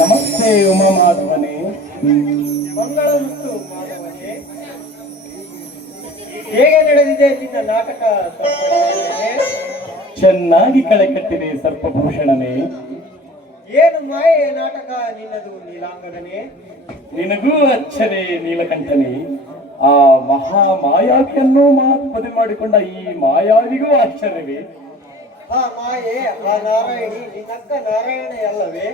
ನಮಸ್ತೆ ಉಮಾ ಮಾಧವನೇ. ಮಂಗಳಮುತ್ತು ಮಾಧವನೇ, ಹೇಗೆ ನಡೆದಿದೆ ನಿನ್ನ ನಾಟಕ? ಚೆನ್ನಾಗಿ ಕಳೆ ಕಟ್ಟಿದೆ ಸರ್ಪಭೂಷಣನೇ. ಏನು ಮಾಯೆ ನಾಟಕ ನಿನ್ನದು ನೀಲಾಂಗದನೇ? ನಿನಗೂ ಅಚ್ಚರೆ ನೀಲಕಂಠನೇ. ಆ ಮಹಾ ಮಾಯಾವಿಯನ್ನು ಮದುವೆ ಮಾಡಿಕೊಂಡ ಈ ಮಾಯಾವಿಗೂ ಆಶ್ಚರ್ಯವೇ? ಆ ಮಾಯೆ ಆ ನಾರಾಯಣಿ ನಿನ್ನಕ್ಕ ನಾರಾಯಣ ಅಲ್ಲವೇ?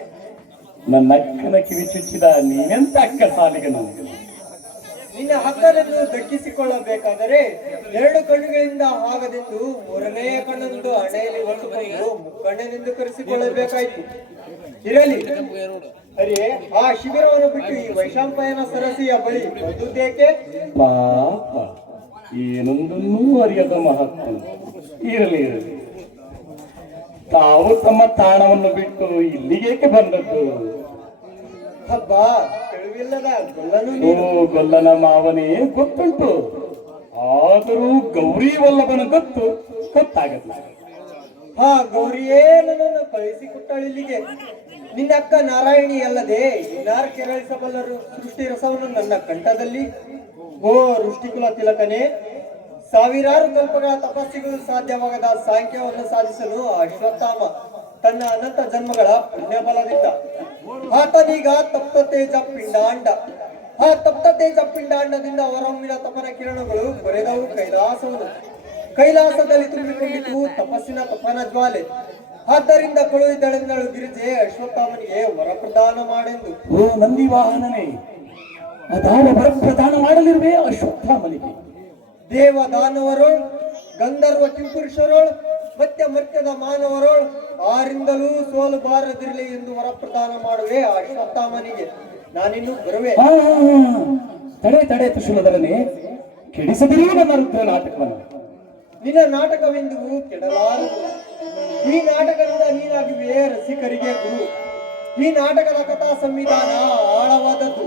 ನನ್ನ ಅಕ್ಕನ ಕಿವಿ ಚುಚ್ಚಿದ ನೀನೆಂತ ಅಕ್ಕ ಸಾಲಿಗನು? ನಿನ್ನ ಹಕ್ಕನ್ನು ದಕ್ಕಿಸಿಕೊಳ್ಳಬೇಕಾದರೆ ಎರಡು ಕಣ್ಣುಗಳಿಂದ ಆಗದೆಂದು ಮೂರನೆಯ ಕಣ್ಣೊಂದು ಹಣೆಯಲ್ಲಿ ಹೊತ್ತುಕೊಂಡು ಮುಕ್ಕಣ್ಣನೆಂದು ಕರೆಸಿಕೊಳ್ಳಬೇಕಾಯ್ತು. ಇರಲಿ ಸರಿ, ಆ ಶಿಬಿರವನ್ನು ಬಿಟ್ಟು ಈ ವೈಶಾಂಪಾಯನ ಸರಸಿಯ ಬಳಿ ಬಂದುದೇಕೆ? ಪಾಪ, ಏನೊಂದನ್ನೂ ಅರಿಯದ ಮಹತ್ವ. ಇರಲಿ ಇರಲಿ, ತಾವು ತಮ್ಮ ತಾಣವನ್ನು ಬಿಟ್ಟು ಇಲ್ಲಿಗೇಕೆ ಬಂದದ್ದು? ಹಬ್ಬ ತಿಳಿವಿಲ್ಲದ ಗೊಲ್ಲನು ಓ ನೀನು. ಗೊಲ್ಲನ ಮಾವನೇ, ಗೊತ್ತುಂಟು. ಆದರೂ ಗೌರಿ ವಲ್ಲಭನ ಗೊತ್ತಾಗಲ್ಲ. ಹಾ ಗೌರಿಯೇ ನನ್ನನ್ನು ಕಳಿಸಿಕೊಟ್ಟಳಿಲ್ಲಿಗೆ. ನಿನ್ನ ಅಕ್ಕ ನಾರಾಯಣಿ ಅಲ್ಲದೆ ಇನ್ನಾರು ಕೆರಳಿಸಬಲ್ಲರು ಸೃಷ್ಟಿ ರಸವನ್ನು ನನ್ನ ಕಂಠದಲ್ಲಿ? ಓ ಋಷ್ಟಿಕುಲ ತಿಲಕನೇ, ಸಾವಿರಾರು ಕಲ್ಪಗಳ ತಪಸ್ಸಿಗಳು ಸಾಧ್ಯವಾಗದ ಸಾಂಖ್ಯವನ್ನು ಸಾಧಿಸಲು ಅಶ್ವತ್ಥಾಮ ತನ್ನ ಅನಂತ ಜನ್ಮಗಳ ಪುಣ್ಯ ಬಲದಿಂದ ಆತನೀಗ ತಪ್ತ ತೇಜ ಪಿಂಡಾಂಡ. ಆ ತಪ್ತ ತೇಜ ಪಿಂಡಾಂಡದಿಂದ ಹೊರಹೊಮ್ಮಿದ ತಪನ ಕಿರಣಗಳು ಕೊರೆದವು ಕೈಲಾಸವನ್ನು. ಕೈಲಾಸದಲ್ಲಿ ತುಂಬಿಕೊಂಡಿತು ತಪಸ್ಸಿನ ತಪನ ಜ್ವಾಲೆ. ಆದ್ದರಿಂದ ಕಳುಹಿದಳೆಂದಳು ಗಿರಿಜೆ ಅಶ್ವತ್ಥಾಮನಿಗೆ ವರಪ್ರದಾನ ಮಾಡೆಂದು. ಓ ನಂದಿ ವಾಹನನೇ, ಅದಾವ ವರಪ್ರದಾನ ಮಾಡಲಿರುವೆ ಅಶ್ವತ್ಥಾಮನಿಗೆ? ದೇವ ದಾನವರೋಳ್, ಗಂಧರ್ವ ಕಿಂಪುರುಷರೋಳ್, ಮತ್ತೆ ಮರ್ತ್ಯದ ಮಾನವರೋಳ್ ಆರಿಂದಲೂ ಸೋಲು ಬಾರದಿರಲಿ ಎಂದು ವರಪ್ರದಾನ ಮಾಡುವೆ ಅಶ್ವತ್ಥಾಮನಿಗೆ. ನಾನಿನ್ನು ಬರುವೆ. ತಡೆ ತಡೆ ತುಶೂಲಧರನೇ, ಕೆಡಿಸದಿರಿ ನನ್ನ ರುದ್ರ ನಾಟಕವನ್ನು. ನಿನ್ನ ನಾಟಕವೆಂದು ಕೆಡಲಾರದು. ಈ ನಾಟಕದಿಂದ ನೀನಾಗಿವೆ ರಸಿಕರಿಗೆ ಗುರು. ಈ ನಾಟಕದ ಕಥಾ ಸಂವಿಧಾನ ಆಳವಾದದ್ದು.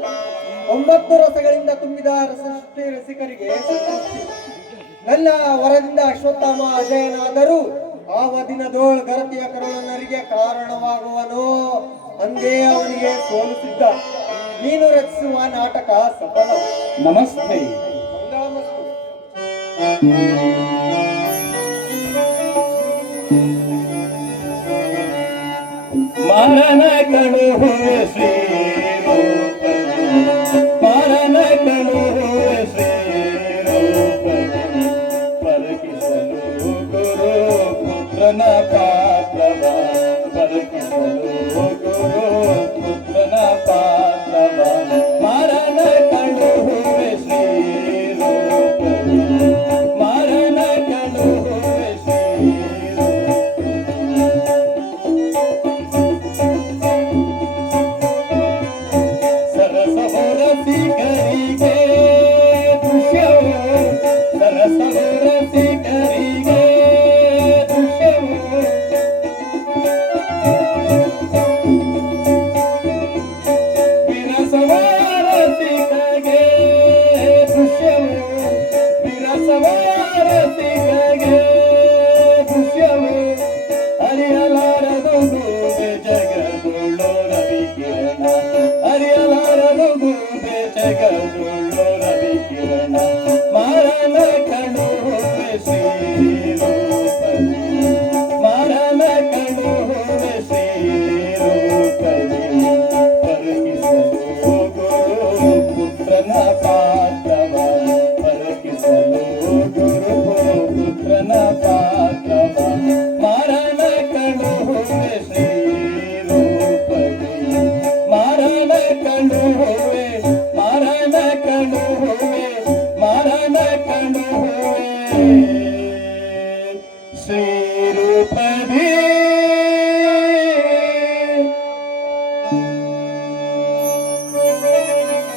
9 ರಸಗಳಿಂದ ತುಂಬಿದ ರಸಸೃಷ್ಟಿ ರಸಿಕರಿಗೆ ಸಂತೃಪ್ತಿ. ನನ್ನ ವರದಿಂದ ಅಶ್ವತ್ಥಾಮ ಅಜಯನಾದರೂ ಆವ ದಿನದೋಳ್ ಗರತಿಯ ಕರುಣನರಿಗೆ ಕಾರಣವಾಗುವನೋ ಅಂದೇ ಅವನಿಗೆ ಸೋಲಿಸಿದ್ದ. ನೀನು ರಚಿಸುವ ನಾಟಕ ಸಫಲ. ನಮಸ್ತೆ. ಮಂಗಳಮಸ್ತು. ಮರಣ ಕಳುಹೆ ಶ್ರೀ